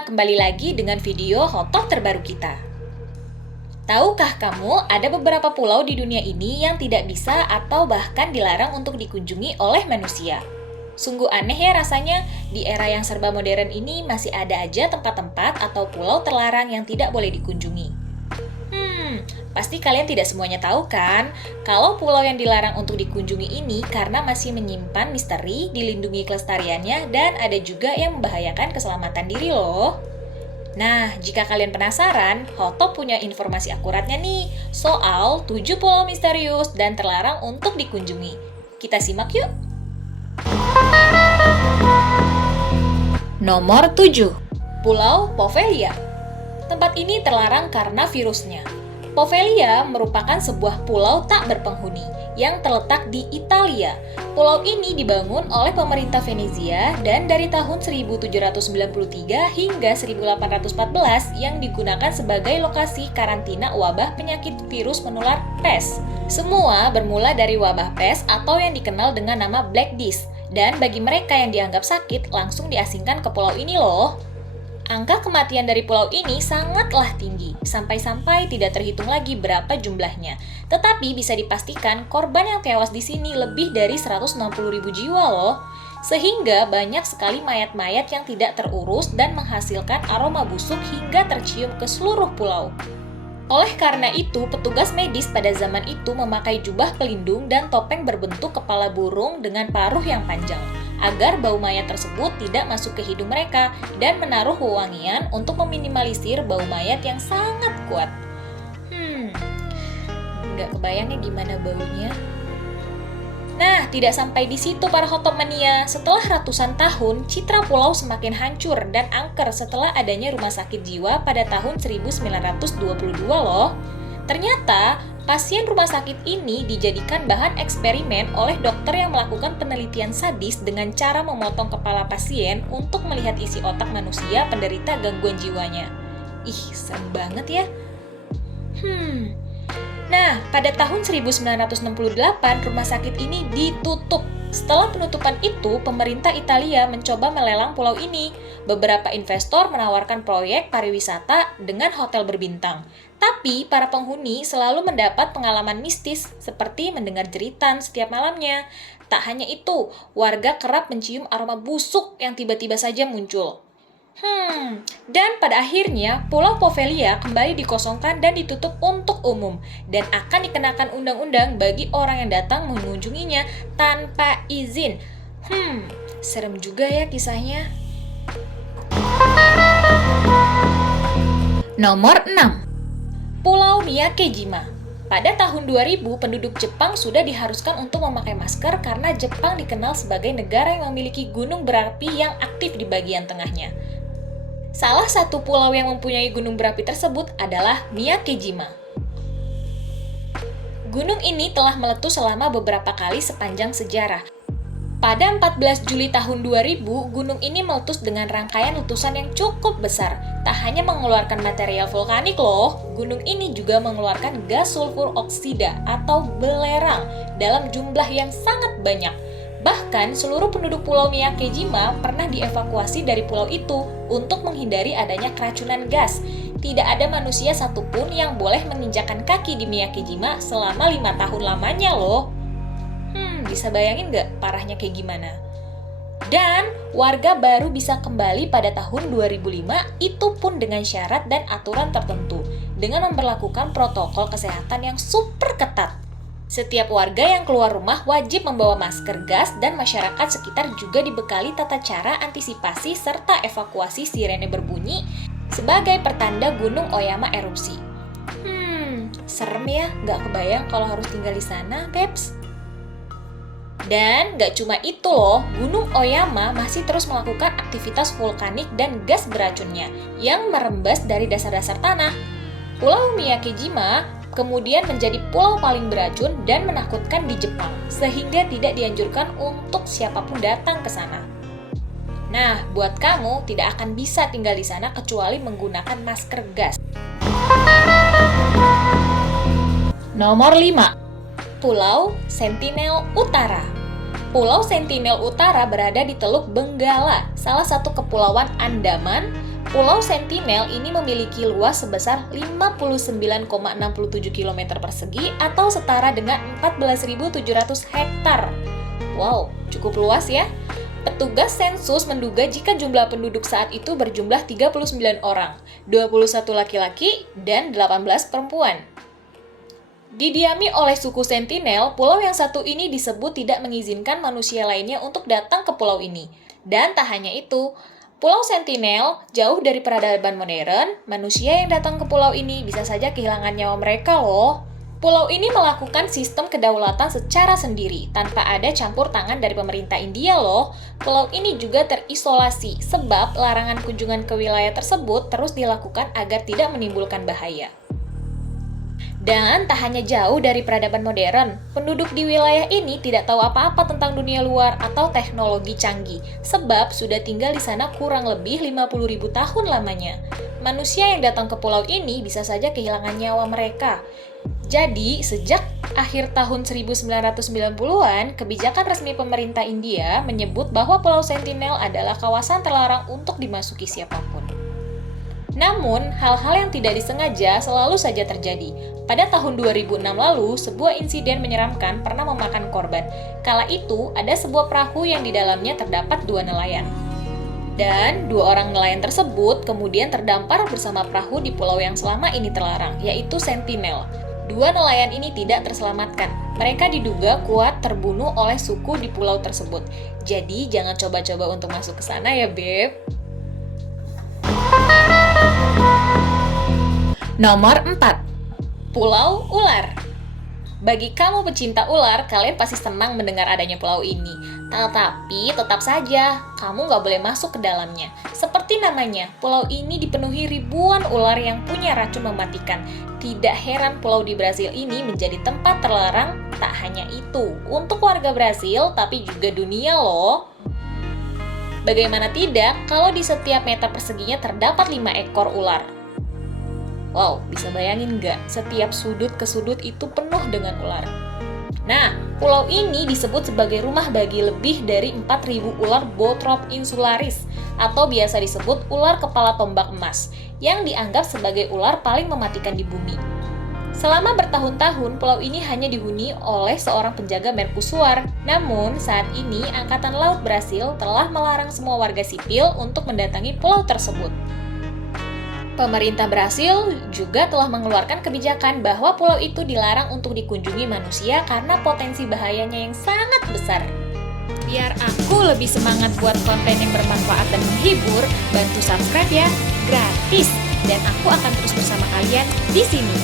kembali lagi dengan video hotdog terbaru kita. Tahukah kamu ada beberapa pulau di dunia ini yang tidak bisa atau bahkan dilarang untuk dikunjungi oleh manusia? Sungguh aneh ya rasanya, di era yang serba modern ini masih ada aja tempat-tempat atau pulau terlarang yang tidak boleh dikunjungi. Pasti kalian tidak semuanya tahu kan, kalau pulau yang dilarang untuk dikunjungi ini karena masih menyimpan misteri, dilindungi kelestariannya, dan ada juga yang membahayakan keselamatan diri loh. Nah, jika kalian penasaran, Hotdog punya informasi akuratnya nih soal 7 pulau misterius dan terlarang untuk dikunjungi. Kita simak yuk! Nomor 7. Pulau Poveglia. Tempat ini terlarang karena virusnya. Poveglia merupakan sebuah pulau tak berpenghuni yang terletak di Italia. Pulau ini dibangun oleh pemerintah Venezia dan dari tahun 1793 hingga 1814 yang digunakan sebagai lokasi karantina wabah penyakit virus menular pes. Semua bermula dari wabah pes atau yang dikenal dengan nama Black Death, dan bagi mereka yang dianggap sakit langsung diasingkan ke pulau ini loh. Angka kematian dari pulau ini sangatlah tinggi, sampai-sampai tidak terhitung lagi berapa jumlahnya. Tetapi bisa dipastikan korban yang tewas di sini lebih dari 160.000 jiwa loh. Sehingga banyak sekali mayat-mayat yang tidak terurus dan menghasilkan aroma busuk hingga tercium ke seluruh pulau. Oleh karena itu, petugas medis pada zaman itu memakai jubah pelindung dan topeng berbentuk kepala burung dengan paruh yang panjang, agar bau mayat tersebut tidak masuk ke hidung mereka dan menaruh wewangian untuk meminimalisir bau mayat yang sangat kuat. Nggak kebayangnya gimana baunya. Nah, tidak sampai di situ para hotdog mania. Setelah ratusan tahun, citra pulau semakin hancur dan angker setelah adanya rumah sakit jiwa pada tahun 1922 loh. Ternyata, pasien rumah sakit ini dijadikan bahan eksperimen oleh dokter yang melakukan penelitian sadis dengan cara memotong kepala pasien untuk melihat isi otak manusia penderita gangguan jiwanya. Ih, serem banget ya. Nah, pada tahun 1968, rumah sakit ini ditutup. Setelah penutupan itu, pemerintah Italia mencoba melelang pulau ini. Beberapa investor menawarkan proyek pariwisata dengan hotel berbintang. Tapi, para penghuni selalu mendapat pengalaman mistis, seperti mendengar jeritan setiap malamnya. Tak hanya itu, warga kerap mencium aroma busuk yang tiba-tiba saja muncul. Dan pada akhirnya, Pulau Poveglia kembali dikosongkan dan ditutup untuk umum, dan akan dikenakan undang-undang bagi orang yang datang mengunjunginya tanpa izin. Serem juga ya kisahnya. Nomor 6. Pulau Miyakejima. Pada tahun 2000, penduduk Jepang sudah diharuskan untuk memakai masker karena Jepang dikenal sebagai negara yang memiliki gunung berapi yang aktif di bagian tengahnya. Salah satu pulau yang mempunyai gunung berapi tersebut adalah Miyakejima. Gunung ini telah meletus selama beberapa kali sepanjang sejarah. Pada 14 Juli tahun 2000, gunung ini meletus dengan rangkaian letusan yang cukup besar. Tak hanya mengeluarkan material vulkanik loh, gunung ini juga mengeluarkan gas sulfur oksida atau belerang dalam jumlah yang sangat banyak. Bahkan, seluruh penduduk Pulau Miyakejima pernah dievakuasi dari pulau itu untuk menghindari adanya keracunan gas. Tidak ada manusia satupun yang boleh menginjakkan kaki di Miyakejima selama 5 tahun lamanya loh. Bisa bayangin nggak parahnya kayak gimana? Dan, warga baru bisa kembali pada tahun 2005, itu pun dengan syarat dan aturan tertentu, dengan memberlakukan protokol kesehatan yang super ketat. Setiap warga yang keluar rumah wajib membawa masker gas dan masyarakat sekitar juga dibekali tata cara antisipasi serta evakuasi sirene berbunyi sebagai pertanda Gunung Oyama erupsi. Serem ya, nggak kebayang kalau harus tinggal di sana, Peps. Dan nggak cuma itu loh, Gunung Oyama masih terus melakukan aktivitas vulkanik dan gas beracunnya yang merembes dari dasar-dasar tanah. Pulau Miyakejima kemudian menjadi pulau paling beracun dan menakutkan di Jepang, sehingga tidak dianjurkan untuk siapapun datang ke sana. Nah, buat kamu tidak akan bisa tinggal di sana kecuali menggunakan masker gas. Nomor 5. Pulau Sentinel Utara. Pulau Sentinel Utara berada di Teluk Benggala, salah satu kepulauan Andaman, Pulau Sentinel ini memiliki luas sebesar 59,67 km persegi atau setara dengan 14.700 hektar. Wow, cukup luas ya. Petugas sensus menduga jika jumlah penduduk saat itu berjumlah 39 orang, 21 laki-laki dan 18 perempuan. Didiami oleh suku Sentinel, pulau yang satu ini disebut tidak mengizinkan manusia lainnya untuk datang ke pulau ini. Dan tak hanya itu, Pulau Sentinel jauh dari peradaban modern, manusia yang datang ke pulau ini bisa saja kehilangan nyawa mereka loh. Pulau ini melakukan sistem kedaulatan secara sendiri, tanpa ada campur tangan dari pemerintah India loh. Pulau ini juga terisolasi, sebab larangan kunjungan ke wilayah tersebut terus dilakukan agar tidak menimbulkan bahaya. Dan tak hanya jauh dari peradaban modern, penduduk di wilayah ini tidak tahu apa-apa tentang dunia luar atau teknologi canggih, sebab sudah tinggal di sana kurang lebih 50.000 tahun lamanya. Manusia yang datang ke pulau ini bisa saja kehilangan nyawa mereka. Jadi, sejak akhir tahun 1990-an, kebijakan resmi pemerintah India menyebut bahwa Pulau Sentinel adalah kawasan terlarang untuk dimasuki siapapun. Namun, hal-hal yang tidak disengaja selalu saja terjadi. Pada tahun 2006 lalu, sebuah insiden menyeramkan pernah memakan korban. Kala itu, ada sebuah perahu yang di dalamnya terdapat 2 nelayan. Dan 2 orang nelayan tersebut kemudian terdampar bersama perahu di pulau yang selama ini terlarang, yaitu Sentinel. 2 nelayan ini tidak terselamatkan. Mereka diduga kuat terbunuh oleh suku di pulau tersebut. Jadi, jangan coba-coba untuk masuk ke sana ya, Beb. Nomor 4. Pulau Ular. Bagi kamu pecinta ular, kalian pasti senang mendengar adanya pulau ini. Tetapi tetap saja, kamu nggak boleh masuk ke dalamnya. Seperti namanya, pulau ini dipenuhi ribuan ular yang punya racun mematikan. Tidak heran pulau di Brasil ini menjadi tempat terlarang. Tak hanya itu, untuk warga Brasil, tapi juga dunia loh. Bagaimana tidak, kalau di setiap meter perseginya terdapat 5 ekor ular. Wow, bisa bayangin nggak? Setiap sudut ke sudut itu penuh dengan ular. Nah, pulau ini disebut sebagai rumah bagi lebih dari 4.000 ular Botrop insularis, atau biasa disebut ular kepala tombak emas, yang dianggap sebagai ular paling mematikan di bumi. Selama bertahun-tahun, pulau ini hanya dihuni oleh seorang penjaga mercusuar. Namun, saat ini Angkatan Laut Brasil telah melarang semua warga sipil untuk mendatangi pulau tersebut. Pemerintah Brasil juga telah mengeluarkan kebijakan bahwa pulau itu dilarang untuk dikunjungi manusia karena potensi bahayanya yang sangat besar. Biar aku lebih semangat buat konten yang bermanfaat dan menghibur, bantu subscribe ya, gratis. Dan aku akan terus bersama kalian di sini.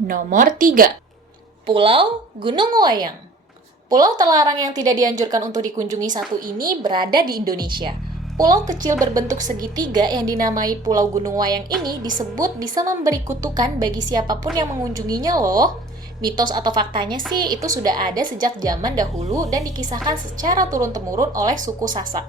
Nomor 3. Pulau Gunung Wayang. Pulau terlarang yang tidak dianjurkan untuk dikunjungi satu ini berada di Indonesia. Pulau kecil berbentuk segitiga yang dinamai Pulau Gunung Wayang ini disebut bisa memberi kutukan bagi siapapun yang mengunjunginya loh. Mitos atau faktanya sih itu sudah ada sejak zaman dahulu dan dikisahkan secara turun-temurun oleh suku Sasak.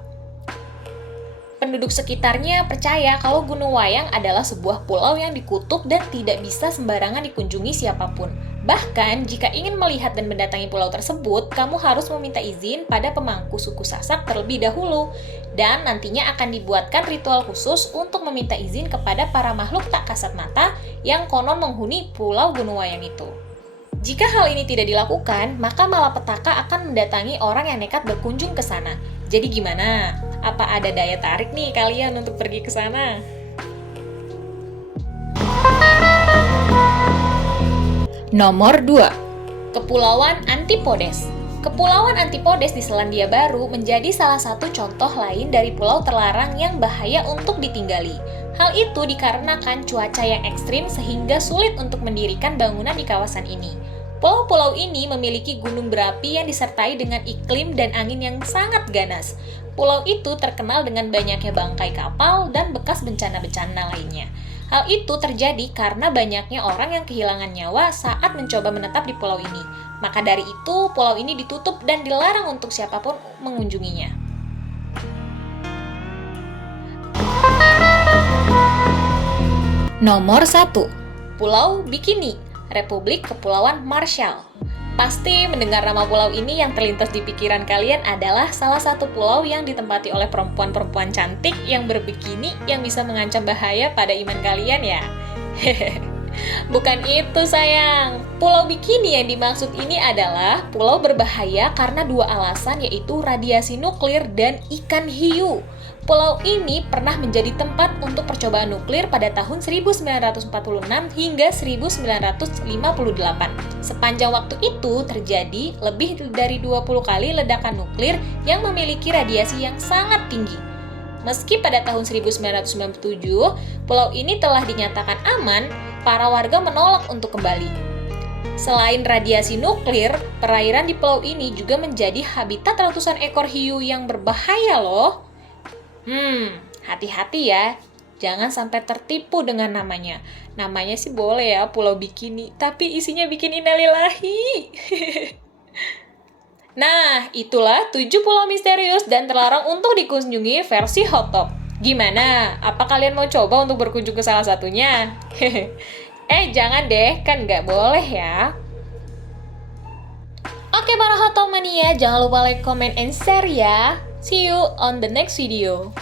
Penduduk sekitarnya percaya kalau Gunung Wayang adalah sebuah pulau yang dikutuk dan tidak bisa sembarangan dikunjungi siapapun. Bahkan, jika ingin melihat dan mendatangi pulau tersebut, kamu harus meminta izin pada pemangku suku Sasak terlebih dahulu. Dan nantinya akan dibuatkan ritual khusus untuk meminta izin kepada para makhluk tak kasat mata yang konon menghuni pulau Gunung Wayang itu. Jika hal ini tidak dilakukan, maka malapetaka akan mendatangi orang yang nekat berkunjung ke sana. Jadi gimana? Apa ada daya tarik nih kalian untuk pergi ke sana? Nomor 2. Kepulauan Antipodes. Kepulauan Antipodes di Selandia Baru menjadi salah satu contoh lain dari pulau terlarang yang bahaya untuk ditinggali. Hal itu dikarenakan cuaca yang ekstrim sehingga sulit untuk mendirikan bangunan di kawasan ini. Pulau-pulau ini memiliki gunung berapi yang disertai dengan iklim dan angin yang sangat ganas. Pulau itu terkenal dengan banyaknya bangkai kapal dan bekas bencana-bencana lainnya. Hal itu terjadi karena banyaknya orang yang kehilangan nyawa saat mencoba menetap di pulau ini. Maka dari itu, pulau ini ditutup dan dilarang untuk siapapun mengunjunginya. Nomor 1. Pulau Bikini, Republik Kepulauan Marshall. Pasti mendengar nama pulau ini yang terlintas di pikiran kalian adalah salah satu pulau yang ditempati oleh perempuan-perempuan cantik yang berbikini yang bisa mengancam bahaya pada iman kalian ya. Bukan itu sayang. Pulau Bikini yang dimaksud ini adalah pulau berbahaya karena dua alasan, yaitu radiasi nuklir dan ikan hiu. Pulau ini pernah menjadi tempat untuk percobaan nuklir pada tahun 1946 hingga 1958. Sepanjang waktu itu terjadi lebih dari 20 kali ledakan nuklir yang memiliki radiasi yang sangat tinggi. Meski pada tahun 1997, pulau ini telah dinyatakan aman, para warga menolak untuk kembali. Selain radiasi nuklir, perairan di pulau ini juga menjadi habitat ratusan ekor hiu yang berbahaya loh. Hati-hati ya. Jangan sampai tertipu dengan namanya. Namanya sih boleh ya, Pulau Bikini, tapi isinya bikin innalillahi. Nah, itulah 7 pulau misterius dan terlarang untuk dikunjungi versi Hot Top. Gimana? Apa kalian mau coba untuk berkunjung ke salah satunya? Jangan deh, kan nggak boleh ya. Oke para Hot Top Mania, jangan lupa like, comment, and share ya. See you on the next video.